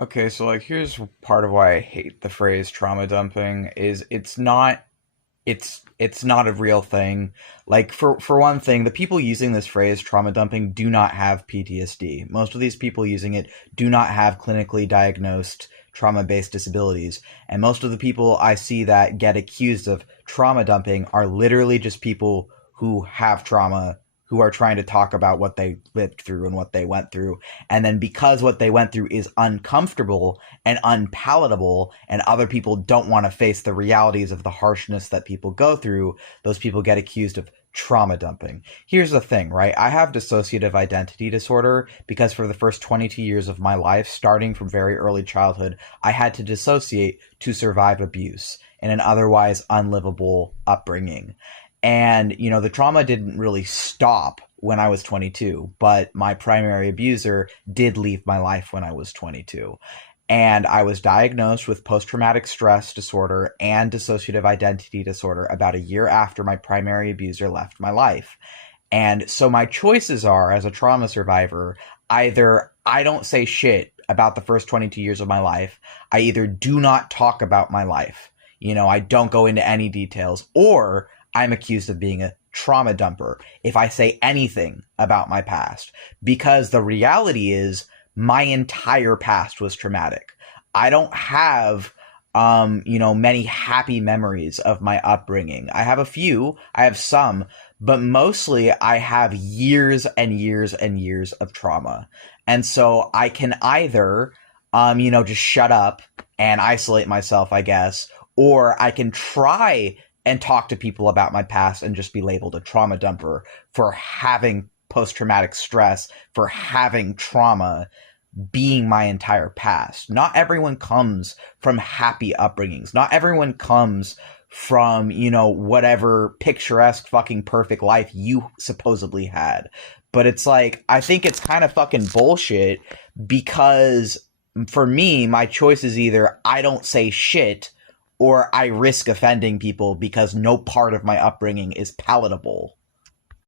Okay, so like here's part of why I hate the phrase trauma dumping is it's not a real thing. Like for one thing, the people using this phrase trauma dumping do not have PTSD. Most of these people using it do not have clinically diagnosed trauma-based disabilities, and most of the people I see that get accused of trauma dumping are literally just people who have trauma who are trying to talk about what they lived through and what they went through. And then because what they went through is uncomfortable and unpalatable, and other people don't want to face the realities of the harshness that people go through, those people get accused of trauma dumping. Here's the thing, right? I have dissociative identity disorder because for the first 22 years of my life, starting from very early childhood, I had to dissociate to survive abuse in an otherwise unlivable upbringing. And, the trauma didn't really stop when I was 22, but my primary abuser did leave my life when I was 22. And I was diagnosed with post traumatic stress disorder and dissociative identity disorder about a year after my primary abuser left my life. And so my choices are, as a trauma survivor, either I don't say shit about the first 22 years of my life, I either do not talk about my life, I don't go into any details, or I'm accused of being a trauma dumper if I say anything about my past. Because the reality is, my entire past was traumatic. I don't have, many happy memories of my upbringing. I have a few, I have some, but mostly I have years and years and years of trauma. And so I can either, just shut up and isolate myself, I guess, or I can try and talk to people about my past and just be labeled a trauma dumper for having post traumatic stress, for having trauma being my entire past. Not everyone comes from happy upbringings. Not everyone comes from, whatever picturesque fucking perfect life you supposedly had. But it's like, I think it's kind of fucking bullshit because for me, my choice is either I don't say shit or I risk offending people because no part of my upbringing is palatable.